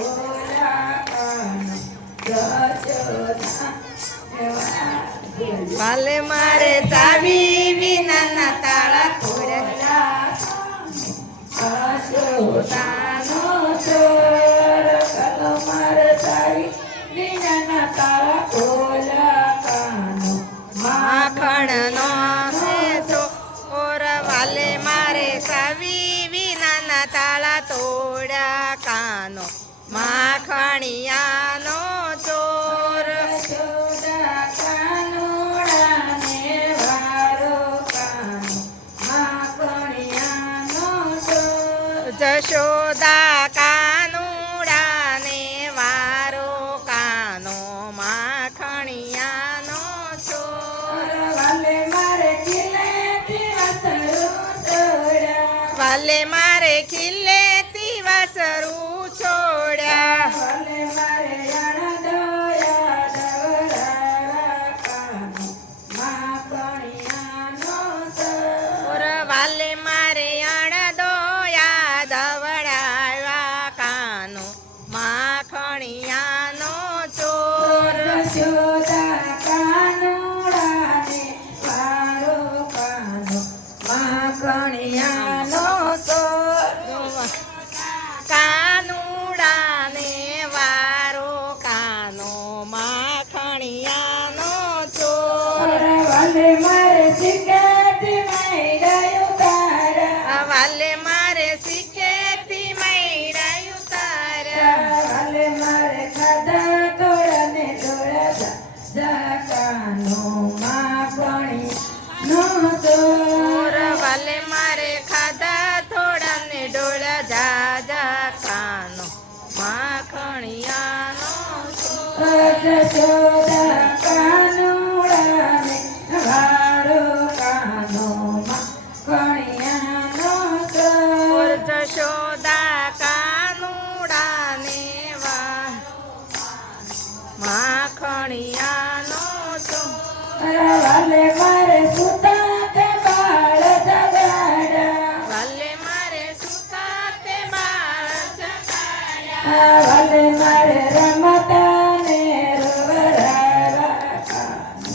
ખોલ્યા કાનો જશોદા વાલે મારે ચાવી વિનાના તાળા ખોલ્યા જશોદાનો ચોર કાલો મારે ચાવી વિનાના તાળા ખોલ્યા કાનો માખણનો છે ચોર વાલે મારે ચાવી વિનાના તાળા તોડ્યા કાનો માખણિયાનો ચોર જશોદા કાનુડાને વારો કાનો માખણિયાનો ચોર જશોદા કાનુડાને વારો કાનો માખણિયાનો ચોર વાલે મારે ખીલેથી વાસરું છોડ્યા વાલે મારે ખીલેથી વાસરું છોડ્યા વાલે મારે અણદોયા ડવરાવા કાનો માખણિયાનો ચોર વાલે મારે અણદોયા દવડાવ્યા કાનો માખણિયાનો ચોર જશોદા કાનુડાને વારો કાનો માખણિયાનો ચોર કાનુડાને વારો કાનો માખણિયાનો ચોર વાલે મારે શીખેથી મૈડાયું તારા વાલે મારે શીખેથી મૈડાયું તારા વાલે મારે ખાધા તોડાને તોડા જા કાનો માખણિયાનો ચોર વાલે મારે ખાધા થોડા ને ડોળા જા જા કાનો માખણિયાનો ચોર જશોદા કાનુડાને વારો કાનો માખણિયાનો ચોર જશોદા કાનુડાને વા માખણિયાનો ચોર વાલે મારે સુતા તે બાળ જગાડ્યા વાલે મારે સુતા તે બાળ જગાડ્યા વાલે મારે રમતા ને રવરાવા કાનો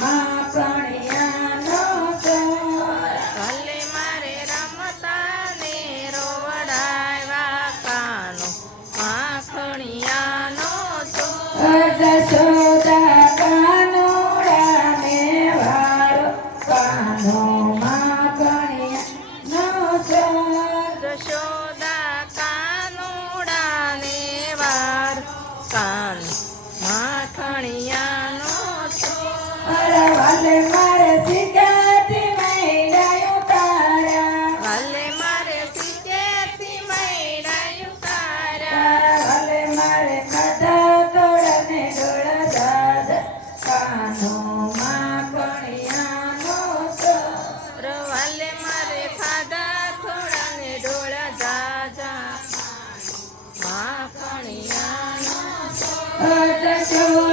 માખણિયાનો ચોર ભલે મારે રમતા ને રોવડાવ્યા કાનો માખણિયાનો ચોર જશોદા કાનુડાને વારો કાનો માખણિયાનો ચોર જશોદા કાનુડાને વાર કાનો માખણિયાનો ચોર વાલે મારે શીખેથી મૈડાયું તારા ભલે મારે શીખેથી મૈડાયું તારા વાલે મારે ખાધા તોડાને ડોળા દાદા કાનો માખણિયાનો ચોર વાલે મારે ખાધા થોડા ને ડોળા જા જા માખણિયાનો જશોદા